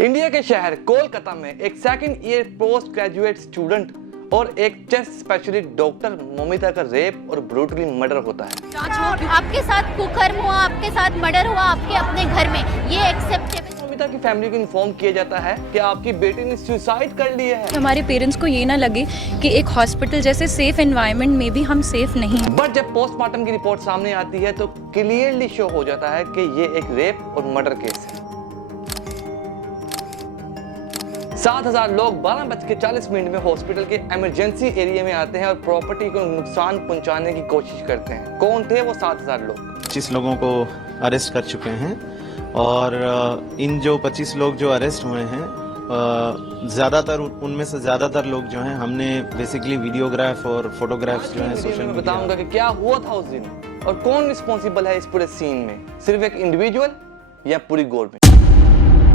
India के शहर कोलकाता में एक second year post graduate student और एक चेस्ट स्पेशलिस्ट डॉक्टर मोमिता का रेप और ब्रूटली मर्डर होता है। आपके साथ कुकर्म हुआ, आपके साथ मर्डर हुआ आपके अपने घर में, ये एक्सेप्टेबल। मोमिता की फैमिली को इन्फॉर्म किया जाता है कि आपकी बेटी ने सुसाइड कर लिया है। हमारे पेरेंट्स को ये ना लगे कि एक हॉस्पिटल जैसे सेफ एनवायरनमेंट में भी हम सेफ नहीं। बट जब पोस्टमार्टम की रिपोर्ट सामने आती है तो क्लियरली शो हो जाता है कि ये एक रेप और मर्डर केस है। 7,000 लोग 12:40 में हॉस्पिटल के इमरजेंसी एरिया में आते हैं और प्रॉपर्टी को नुकसान पहुंचाने की कोशिश करते हैं। कौन थे वो 7,000 लोग? 25 लोगों को अरेस्ट कर चुके हैं और इन जो 25 लोग जो अरेस्ट हुए हैं ज्यादातर उनमें से ज्यादातर लोग जो हैं हमने बेसिकली वीडियोग्राफ और फोटोग्राफ्स जो हैं सोशल मीडिया बताऊंगा कि क्या हुआ था उस दिन और कौन रिस्पॉन्सिबल है इस पूरे सीन में, सिर्फ एक इंडिविजुअल या पूरी गवर्नमेंट।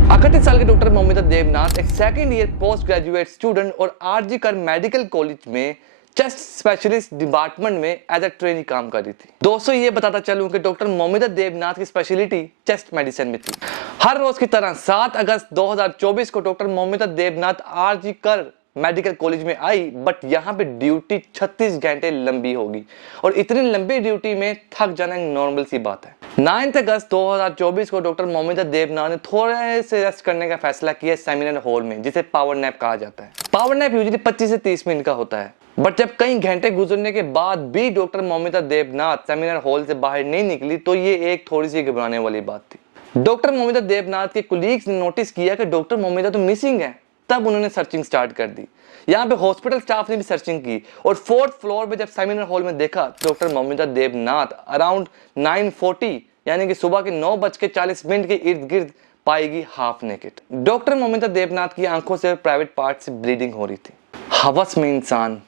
38 साल के डॉक्टर मोमिता देवनाथ एक second year post graduate student और आरजी कर मेडिकल कॉलेज में चेस्ट स्पेशलिस्ट डिपार्टमेंट में एज अ ट्रेनी काम कर रही थी। दोस्तों ये बताता चलूं कि डॉक्टर मोमिता देवनाथ की स्पेशलिटी चेस्ट मेडिसिन में थी। हर रोज की तरह 7 अगस्त 2024 को डॉक्टर मोमिता देवनाथ आरजी कर मेडिकल कॉलेज में आई, बट यहाँ पे ड्यूटी 36 घंटे लंबी होगी और इतनी लंबी ड्यूटी में थक जाना एक नॉर्मल सी बात है। 9 अगस्त 2024 को डॉक्टर मोमिता देवनाथ ने थोड़े से रेस्ट करने का फैसला किया सेमिनार हॉल में, जिसे पावर नैप कहा जाता है। पावर नैप यूजुअली 25 से 30 मिनट का होता है, बट जब कई घंटे गुजरने के बाद भी doctor Moumita Debnath seminar hall से बाहर नहीं निकली तो ये एक थोड़ी सी घबराने वाली बात थी। डॉक्टर मोमिता देवनाथ के कुलीग्स ने नोटिस किया कि डॉक्टर मोमिता तो मिसिंग है। तब उन्होंने सर्चिंग स्टार्ट कर दी। यहाँ पे हॉस्पिटल स्टाफ ने भी सर्चिंग की और 4th फ्लोर पे जब सेमिनार हॉल में देखा डॉक्टर मोमिता देवनाथ अराउंड 9:40 यानी कि सुबह के 9:40 के इर्द गिर्द पाएगी half naked. Doctor Moumita Debnath की आंखों से प्राइवेट पार्ट से ब्लीडिंग हो रही थी। हवस में इंसान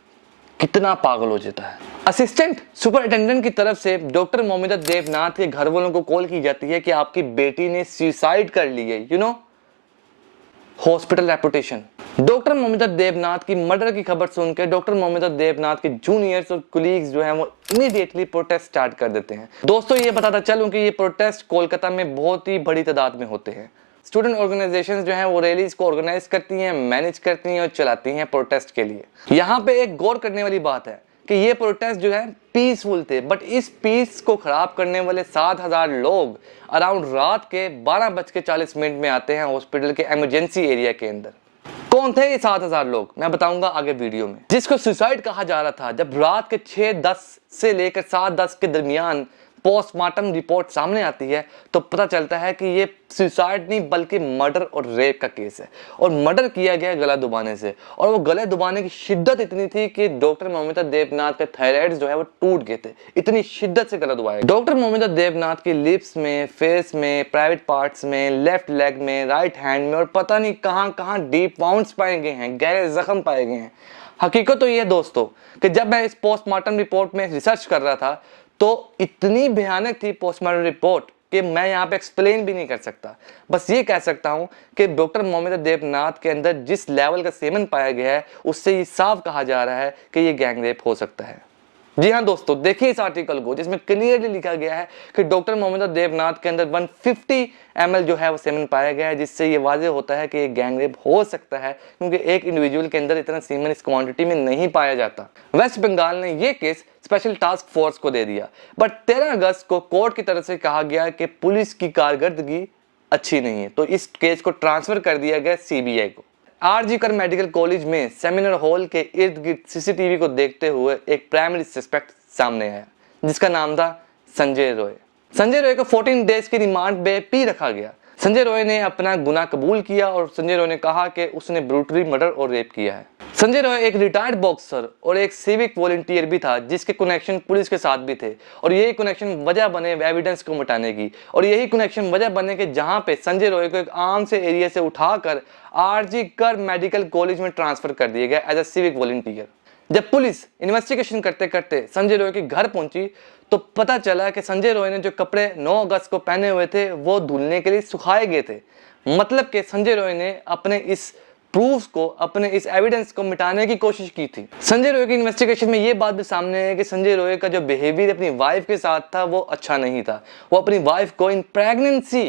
कितना पागल हो जाता है। असिस्टेंट सुपरिटेंडेंट की तरफ से डॉक्टर मोमिता देवनाथ के घर वालों को कॉल की जाती है कि आपकी बेटी ने सुसाइड कर ली है। You know, hospital reputation. Doctor Moumita Debnath की मर्डर की खबर सुनकर डॉक्टर मोमिता देवनाथ के जूनियर्स और कुलीग्स जो हैं वो इमीडिएटली प्रोटेस्ट स्टार्ट कर देते हैं। दोस्तों ये बताता चलूं कि ये प्रोटेस्ट कोलकाता में बहुत ही बड़ी तादाद में होते हैं। स्टूडेंट ऑर्गेनाइजेशंस जो हैं वो रैलीज को ऑर्गेनाइज करती हैं, मैनेज करती हैं और चलाती हैं प्रोटेस्ट के लिए। यहाँ पे एक गौर करने वाली बात है कि ये प्रोटेस्ट जो है पीसफुल थे, बट इस पीस को खराब करने वाले 7,000 लोग अराउंड रात के 12:40 में आते हैं हॉस्पिटल के इमरजेंसी एरिया के अंदर। कौन थे ये 7,000 लोग मैं बताऊंगा आगे वीडियो में। जिसको सुसाइड कहा जा रहा था, जब रात के 6:10 से लेकर 7:10 के दरमियान पोस्टमार्टम रिपोर्ट सामने आती है तो पता चलता है कि ये सुसाइड नहीं बल्कि मर्डर और रेप का केस है और मर्डर किया गया गला दबाने से। और वो गले दबाने की शिद्दत इतनी थी कि डॉक्टर मोमिता देवनाथ के थायराइड जो है वो टूट गए थे, इतनी शिद्दत से गला दबाया। डॉक्टर मोमिता देवनाथ की लिप्स में, फेस में, प्राइवेट पार्ट्स में, लेफ्ट लेग में, राइट हैंड में और पता नहीं कहां कहां डीप वाउंड्स पाए गए हैं, गहरे जख्म पाए गए हैं। हकीकत तो ये दोस्तों कि जब मैं इस पोस्टमार्टम रिपोर्ट में रिसर्च कर रहा था तो इतनी भयानक थी पोस्टमार्टम रिपोर्ट कि मैं यहाँ पे एक्सप्लेन भी नहीं कर सकता। बस ये कह सकता हूँ कि डॉक्टर मोमिता देवनाथ के अंदर जिस लेवल का सेमन पाया गया है उससे ये साफ कहा जा रहा है कि ये गैंग रेप हो सकता है। जी हाँ दोस्तों, देखिए इस आर्टिकल को जिसमें क्लियरली लिखा गया है कि डॉक्टर मोमिता देवनाथ के अंदर 150 ml जो है वो सेमन पाया गया है, जिससे ये वाज़ेह होता है कि ये गैंग रेप हो सकता है क्योंकि एक इंडिविजुअल के अंदर इतना सेमन इस क्वांटिटी में नहीं पाया जाता। वेस्ट बंगाल ने ये केस स्पेशल टास्क फोर्स को दे दिया, बट 13 अगस्त को कोर्ट की तरफ से कहा गया कि पुलिस की कारकर्दगी अच्छी नहीं है, तो इस केस को ट्रांसफर कर दिया गया CBI को। आरजी कर मेडिकल कॉलेज में सेमिनार हॉल के इर्द गिर्द CCTV को देखते हुए एक प्राइमरी सस्पेक्ट सामने आया जिसका नाम था संजय रॉय। संजय रॉय को 14 डेज की रिमांड पे पी रखा गया। संजय रॉय ने अपना गुनाह कबूल किया और संजय रॉय ने कहा कि उसने ब्रूटली मर्डर और रेप किया है। संजय रॉय एक रिटायर्ड बॉक्सर और एक सिविक वॉलंटियर भी था जिसके कनेक्शन पुलिस के साथ भी थे और यही कनेक्शन वजह बने एविडेंस को मिटाने की और यही कनेक्शन वजह बने कि जहां पे संजय रॉय को एक आम से एरिया से उठाकर आरजी कर मेडिकल कॉलेज में ट्रांसफर कर दिया गया एज अ सिविक वॉलंटियर। जब पुलिस इन्वेस्टिगेशन करते करते संजय रॉय के घर पहुंची तो पता चला कि संजय रॉय ने जो कपड़े 9 अगस्त को पहने हुए थे वो धुलने के लिए सुखाए गए थे। मतलब कि संजय रॉय ने अपने इस प्रूफ्स को, अपने इस एविडेंस को मिटाने की कोशिश की थी। संजय रॉय की इन्वेस्टिगेशन में ये बात भी सामने है कि संजय रॉय का जो बिहेवियर अपनी वाइफ के साथ था वो अच्छा नहीं था। वो अपनी वाइफ को इन प्रेगनेंसी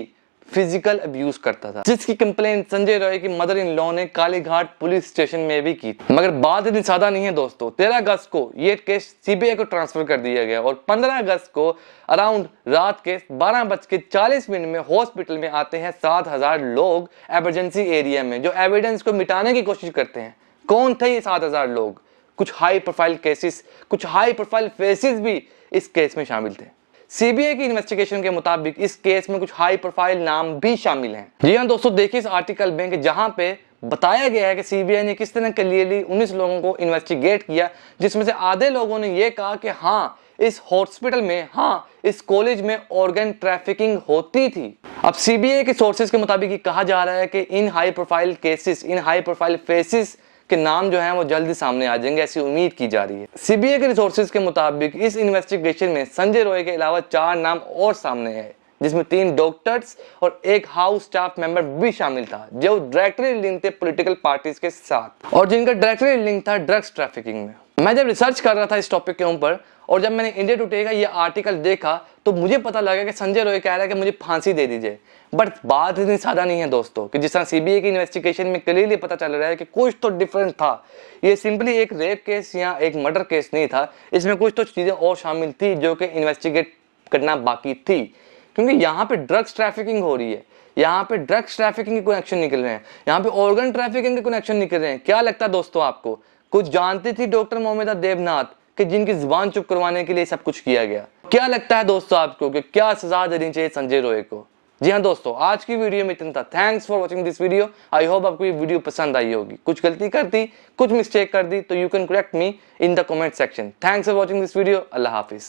फिजिकल अब्यूज करता था, जिसकी कंप्लेंट संजय रॉय की मदर इन लॉ ने कालीघाट पुलिस स्टेशन में भी की। मगर बात इतनी सादा नहीं है दोस्तों। 13 अगस्त को ये केस सीबीआई को ट्रांसफर कर दिया गया और 15 अगस्त को अराउंड रात के 12:40 में हॉस्पिटल में आते हैं 7,000 लोग इमरजेंसी एरिया में, जो एविडेंस को मिटाने की कोशिश करते हैं। कौन थे ये 7,000 लोग? कुछ हाई प्रोफाइल केसेस, कुछ हाई प्रोफाइल फेसेस भी इस केस में शामिल थे। सीबीआई की इन्वेस्टिगेशन के मुताबिक इस केस में कुछ हाई प्रोफाइल नाम भी शामिल हैं। जी हाँ दोस्तों, देखिए इस आर्टिकल में कि जहां पे बताया गया है कि सीबीआई ने किस तरह क्लियरली 19 लोगों को इन्वेस्टिगेट किया, जिसमें से आधे लोगों ने यह कहा कि हाँ इस हॉस्पिटल में, हाँ इस कॉलेज में ऑर्गन ट्रैफिकिंग होती थी। अब सीबीआई के सोर्सेज के मुताबिक ये कहा जा रहा है कि इन हाई प्रोफाइल केसेस, इन हाई प्रोफाइल फेसेस के नाम जो हैं वो जल्दी सामने आ जाएंगे, ऐसी उम्मीद की जा रही है। सीबीआई के रिसोर्सेज के मुताबिक इस इन्वेस्टिगेशन में संजय रॉय के अलावा 4 नाम और सामने आए, जिसमें 3 डॉक्टर्स और एक हाउस स्टाफ मेंबर भी शामिल था, जो डायरेक्टली लिंक थे पॉलिटिकल पार्टीज के साथ और जिनका डायरेक्टली लिंक था ड्रग्स ट्रैफिकिंग में। मैं जब रिसर्च कर रहा था इस टॉपिक के ऊपर और जब मैंने इंडिया टुडे का ये आर्टिकल देखा तो मुझे पता लगा कि संजय रॉय कह रहा है कि मुझे फांसी दे दीजिए। बट बात इतनी सादा नहीं है दोस्तों, कि जिस तरह सीबीआई की इन्वेस्टिगेशन में क्लियरली पता चल रहा है कि कुछ तो डिफरेंट था। ये सिंपली एक रेप केस या एक मर्डर केस नहीं था, इसमें कुछ तो चीजें और शामिल थी जो कि इन्वेस्टिगेट करना बाकी थी। क्योंकि यहाँ पे ड्रग्स ट्रैफिकिंग हो रही है, यहाँ पे ड्रग्स ट्रैफिकिंग के कनेक्शन निकल रहे हैं, यहाँ पे ऑर्गन ट्रैफिकिंग के कनेक्शन निकल रहे हैं। क्या लगता है दोस्तों आपको, कुछ जानती थी डॉक्टर मोहम्मदा देवनाथ कि जिनकी जुबान चुप करवाने के लिए सब कुछ किया गया? क्या लगता है दोस्तों आपको कि क्या सजा देनी चाहिए संजय रॉय को? जी हाँ दोस्तों, आज की वीडियो में इतना था। Thanks for watching this video. I hope आपको ये वीडियो पसंद आई होगी। कुछ गलती कर दी, कुछ मिस्टेक कर दी तो you can correct me in the comment section. Thanks for watching this video. Allah Hafiz.